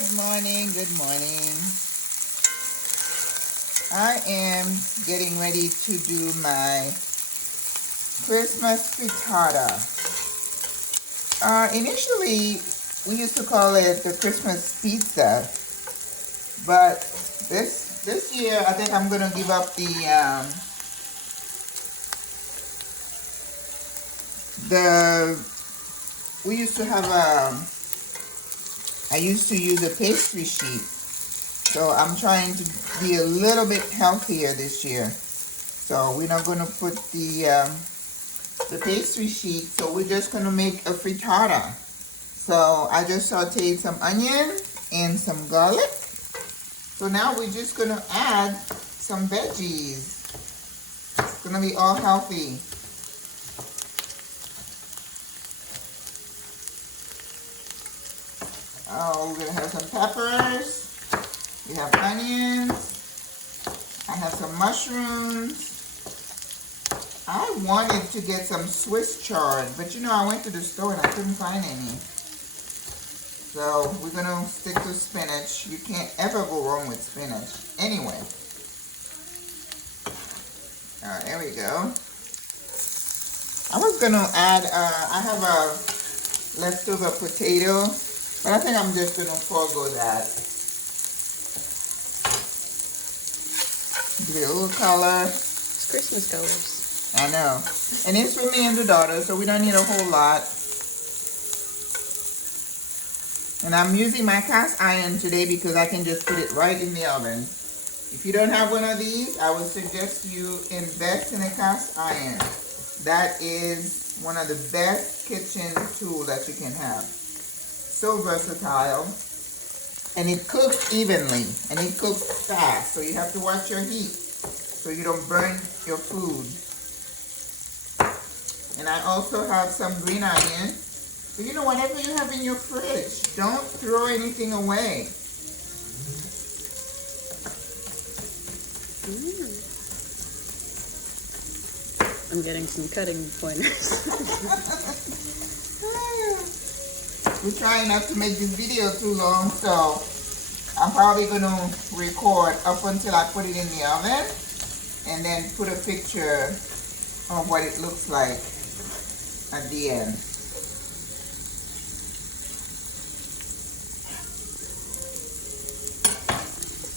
Good morning, good morning. I am getting ready to do my Christmas frittata. Initially, we used to call it the Christmas pizza, but this year I think I'm gonna give up the we used to have I used to use a pastry sheet. So I'm trying to be a little bit healthier this year. So we're not going to put the pastry sheet. So we're just going to make a frittata. So I just sauteed some onion and some garlic. So now we're just going to add some veggies. It's going to be all healthy. Oh, we're going to have some peppers. We have onions. I have some mushrooms. I wanted to get some Swiss chard, but you know, I went to the store and I couldn't find any. So we're gonna stick to spinach. You can't ever go wrong with spinach. Anyway. Alright, there we go. I was gonna add, I have a leftover potato, but I think I'm just gonna forego that. Give it a little color. It's Christmas colors. I know. And it's for me and the daughter, so we don't need a whole lot. And I'm using my cast iron today because I can just put it right in the oven. If you don't have one of these, I would suggest you invest in a cast iron. That is one of the best kitchen tools that you can have. So versatile. And it cooks evenly, and it cooks fast, so you have to watch your heat so you don't burn your food. And I also have some green onion. So you know, whatever you have in your fridge, don't throw anything away. I'm getting some cutting pointers. We're trying not to make this video too long, so I'm probably going to record up until I put it in the oven and then put a picture of what it looks like at the end.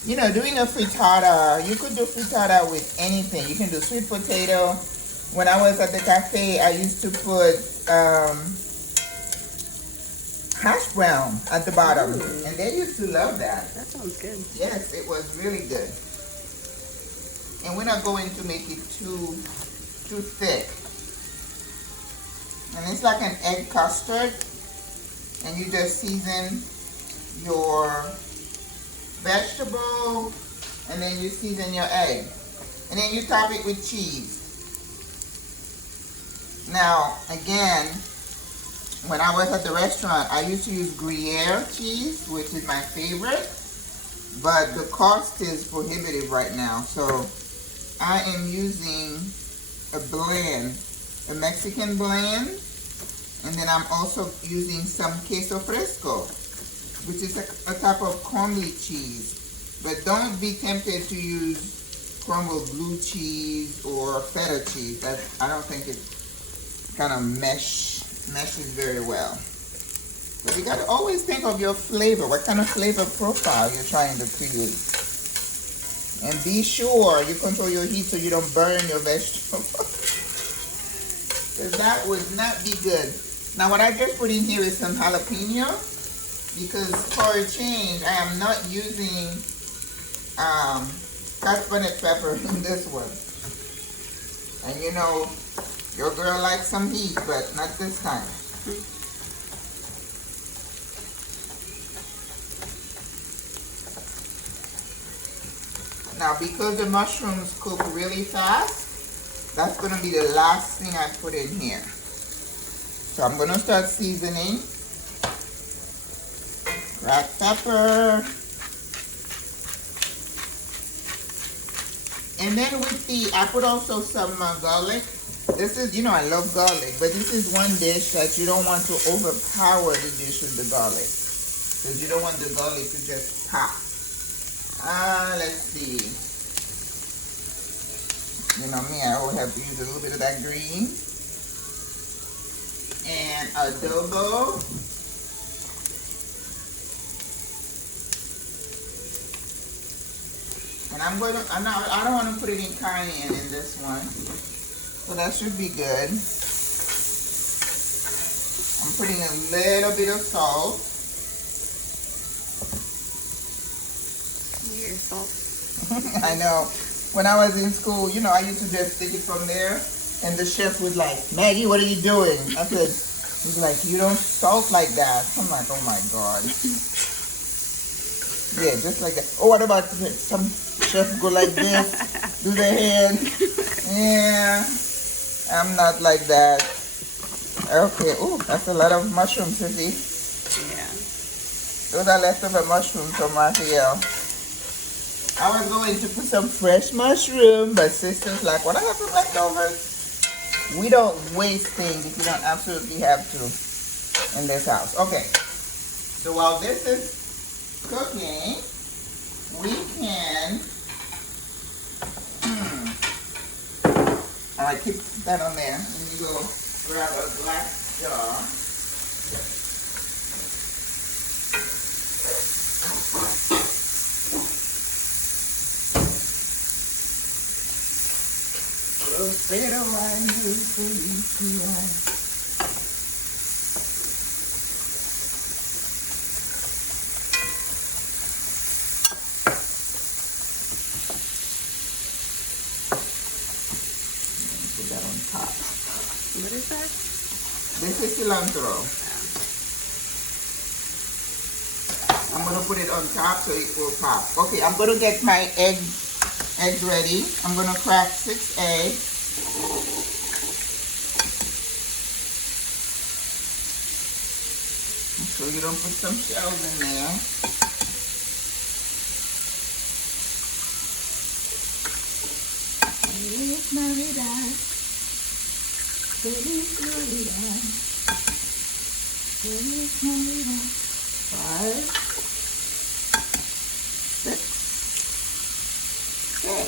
You know, doing a frittata, you could do frittata with anything. You can do sweet potato. When I was at the cafe, I used to put hash brown at the bottom. Ooh. And they used to love that. That sounds good. Yes, it was really good. And we're not going to make it too thick. And it's like an egg custard. And you just season your vegetable, and then you season your egg. And then you top it with cheese. Now, again, when I was at the restaurant, I used to use Gruyere cheese, which is my favorite, but the cost is prohibitive right now. So I am using a blend, a Mexican blend, and then I'm also using some queso fresco, which is a type of crumbly cheese. But don't be tempted to use crumbled blue cheese or feta cheese. I don't think it kind of meshes very well. But you got to always think of your flavor, what kind of flavor profile you're trying to create. And be sure you control your heat so you don't burn your vegetables. Because that would not be good. Now what I just put in here is some jalapeno, because for a change I am not using caramelized pepper in this one. And you know, your girl likes some heat, but not this time. Now, because the mushrooms cook really fast, that's going to be the last thing I put in here. So I'm going to start seasoning. Cracked pepper. And then with I put also some garlic. This is, you know, I love garlic, but this is one dish that you don't want to overpower the dish with the garlic. because you don't want the garlic to just pop. Let's see. You know me, I always have to use a little bit of that green. And adobo. And I don't want to put it in cayenne in this one. So that should be good. I'm putting a little bit of salt. Your salt. I know. When I was in school, you know, I used to just stick it from there. And the chef was like, Maggie, what are you doing? I said, he's like, you don't salt like that. I'm like, oh my God. Yeah, just like that. Oh, what about some chefs go like this, do their hand? Yeah, I'm not like that. Okay, oh, that's a lot of mushrooms, Sissy. Yeah. Those are leftover mushrooms from Raphael. I was going to put some fresh mushroom, but sister's like, what, I have some leftovers? We don't waste things if you don't absolutely have to in this house. Okay, so while this is cooking, we can, all right, keep that on there. Let me go grab a glass jar. Pero ay, felicidad. Put that on top. What is that? This is cilantro. I'm gonna put it on top so it will pop. Okay, I'm gonna get my eggs ready. I'm gonna crack 6 eggs. So you don't put some shells in there. Feliz Navidad. Feliz Navidad. Feliz Navidad. 5, 6. Okay.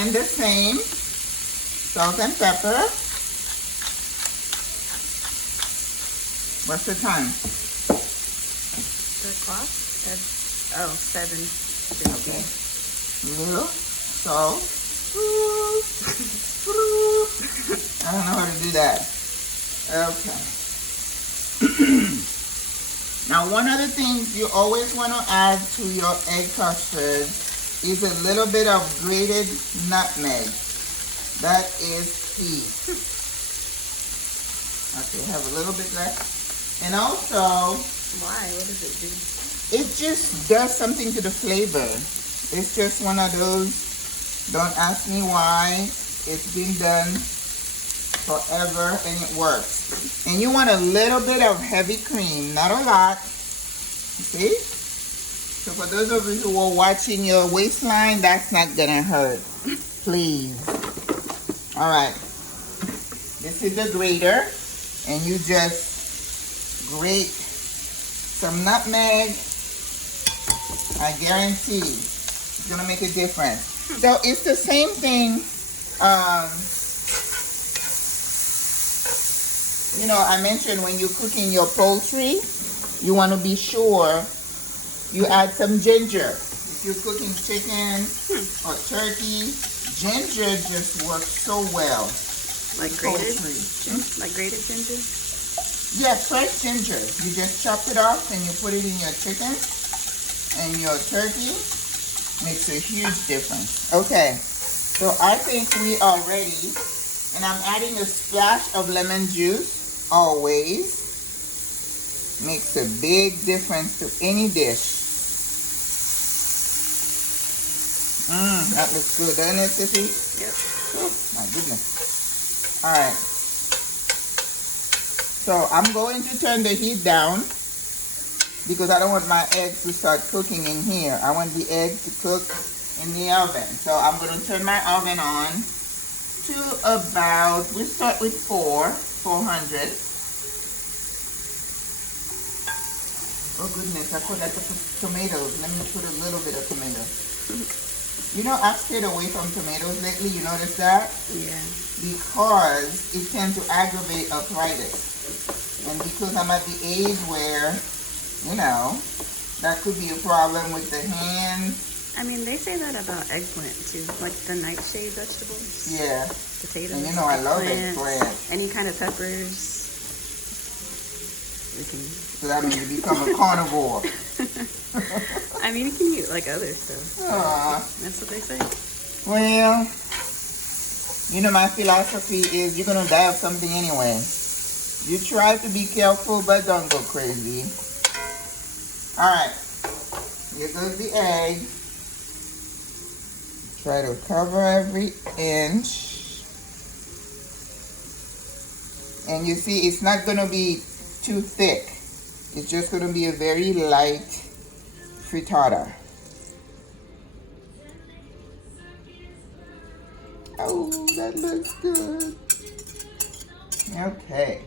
And the same salt and pepper. What's the time? The clock? Oh, 7:50. Okay. Little salt. I don't know how to do that. Okay. Now, one of the things you always want to add to your egg custard is a little bit of grated nutmeg. That is key. Okay, have a little bit left. And also, Why? What does it do? it just does something to the flavor. It's just one of those, don't ask me why. It's been done forever and it works. And you want a little bit of heavy cream, not a lot. See? So for those of you who are watching your waistline, that's not gonna hurt. Please. All right. This is the grater, and you just grate some nutmeg. I guarantee it's gonna make a difference. So it's the same thing. You know, I mentioned when you're cooking your poultry, you want to be sure you add some ginger. If you're cooking chicken or turkey, ginger just works so well. Like grated? Poultry. Like grated ginger? Yeah, fresh ginger. You just chop it off and you put it in your chicken and your turkey. Makes a huge difference. Okay, so I think we are ready. And I'm adding a splash of lemon juice, always. Makes a big difference to any dish. That looks good, doesn't it, Sissy? Yep. Oh, my goodness. All right. So I'm going to turn the heat down because I don't want my eggs to start cooking in here. I want the egg to cook in the oven. So I'm going to turn my oven on to about, we start with 400. Oh goodness, I forgot to put tomatoes. Let me put a little bit of tomatoes. You know, I've stayed away from tomatoes lately. You notice that? Yeah. Because it tends to aggravate arthritis. And because I'm at the age where, you know, that could be a problem with the hands. I mean, they say that about eggplant too, like the nightshade vegetables. Yeah. Potatoes. And you know I love eggplant, eggplant. any kind of peppers. We can. So that means you become a carnivore. I mean, you can eat like other stuff. That's what they say. Well, you know my philosophy is you're gonna die of something anyway. You try to be careful, but don't go crazy. All right, here goes the egg. Try to cover every inch. And you see, it's not gonna be too thick. It's just gonna be a very light frittata. Oh, that looks good. Okay.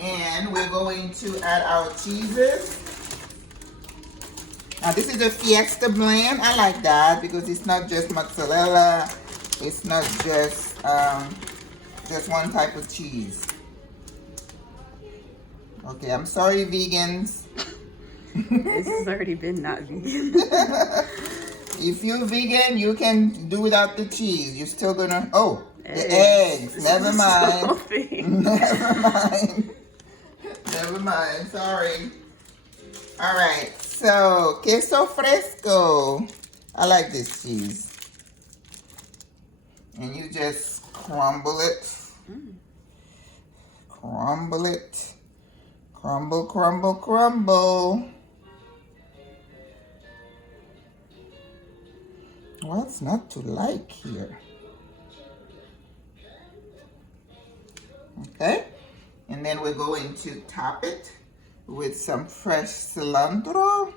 And we're going to add our cheeses. Now this is a Fiesta blend. I like that because it's not just mozzarella. It's not just one type of cheese. Okay, I'm sorry, vegans. This has already been not vegan. If you're vegan, you can do without the cheese. You're still gonna. Oh, the eggs. Never mind. Never mind. Never mind. Sorry. All right. So, queso fresco. I like this cheese. And you just crumble it. Crumble it. Crumble, crumble, crumble. What's not to like here? Okay. And then we're going to top it with some fresh cilantro.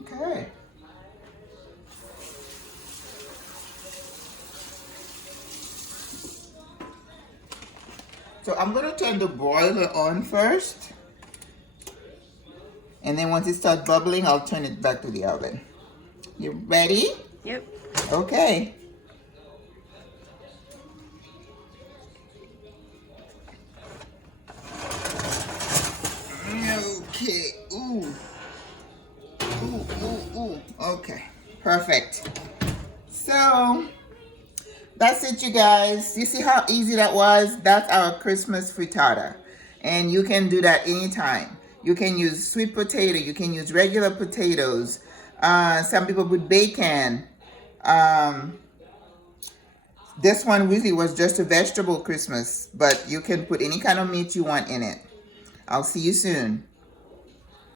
Okay. So I'm going to turn the broiler on first. And then once it starts bubbling, I'll turn it back to the oven. You ready? Yep. Okay. Okay. Ooh. Ooh, ooh, ooh. Okay. Perfect. So that's it, you guys. You see how easy that was? That's our Christmas frittata. And you can do that anytime. You can use sweet potato. You can use regular potatoes. Some people put bacon. This one really was just a vegetable Christmas, but you can put any kind of meat you want in it. I'll see you soon.